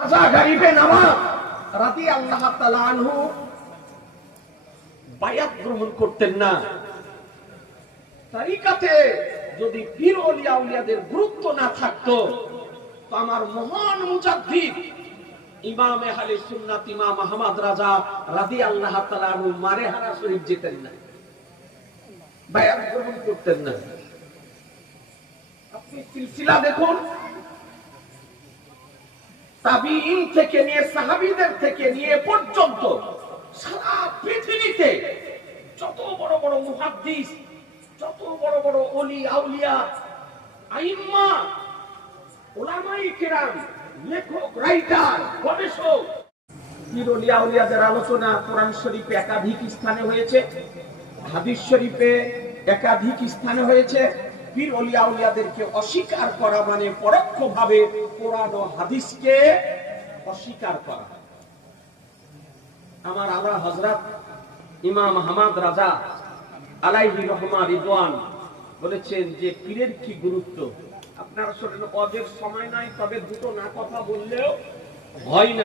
খাজা গরিবে নওয়াজ রাদিয়াল্লাহু তাআলা আনহু বায়াত গ্রহণ করতেন না। তরিকাতে যদি পীর ওলিয়া উলিয়াদের গুরুত্ব না থাকতো তো আমার মহান মুজাদ্দিদ ইমাম আহলে সুন্নাত ইমাম আহমদ রাজা রাদিয়াল্লাহু তাআলা আনহু মারেহারা শরীফ যেতেন না, বায়াত গ্রহণ করতেন না। আপনি সিলসিলা দেখুন, তাবিঈন থেকে নিয়ে সাহাবীদের থেকে নিয়ে পর্যন্ত সারা পৃথিবীতে যত বড় বড় মুহাদ্দিস, যত বড় বড় ওলি আউলিয়া, আইম্মা, উলামায়ে কেরাম, লেখক, রাইটার, গবেষক, পীর ওলি আউলিয়াদের আলোচনা কোরআন শরীফে একাধিক স্থানে হয়েছে, হাদিস শরীফে একাধিক স্থানে হয়েছে। পীর ওলি আউলিয়াদেরকে অস্বীকার করা মানে পরোক্ষভাবে কোরআন ও হাদিসকে অস্বীকার করা। আমার আলা হযরত ইমাম আহমদ রাজা আলাইহি রহমা রিদওয়ান বলেছেন যে পীরের কি গুরুত্ব। আপনারা শুনলেন, অজের সময় নাই, তবে দুটো না কথা বললেও হয় না।